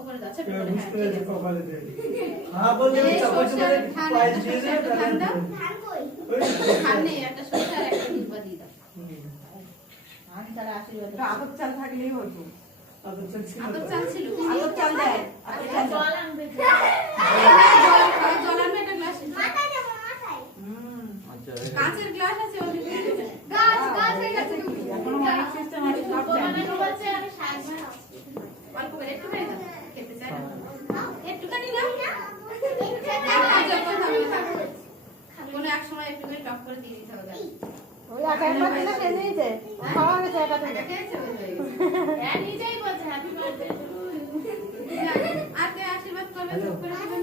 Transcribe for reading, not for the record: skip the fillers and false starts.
ওপরে দাও ছোট করে, হ্যাঁ ঠিক আছে কপালে দে। হ্যাঁ বলতে চামচ মেরে পায়ে দিয়ে দে ধান দাও, ধান কই? ধান নেই, একটা সরষে আর একটা দুর্বা দিয়ে দাও। আমি তারা আশীর্বাদ এটা আতপ চাল থাকলেই হতো। আদর চলছিল আতপ চাল ছিল, আতপ চাল দেয়, আতপ চাল জল দেয়। আনবে জল আনবে একটা গ্লাস, মাথায় দেবো মাথায়। আচ্ছা কাঁচের গ্লাস আছে ওই গাছ গাছ হয়ে গেছে এখনো মাইক সিস্টেম আছে, সব জানি। বলছে আমি সাজ বানাবো। অল্প করে একটুখানি দাও, খেতে চাই না একটুখানি নাও, কোনো এক সময় একটুখানি টক করে দিয়ে দিতে হবে। ওই একা একবার দিলে খেয়ে নিয়েছে খাওয়া গেছে একা থেকে খেয়েছে ওই হয়ে গেছে। হ্যাঁ নিজেই বলছে হ্যাপি বার্থডে টু ইউ। আর কে আশীর্বাদ করবে চুপ করে দিবেন।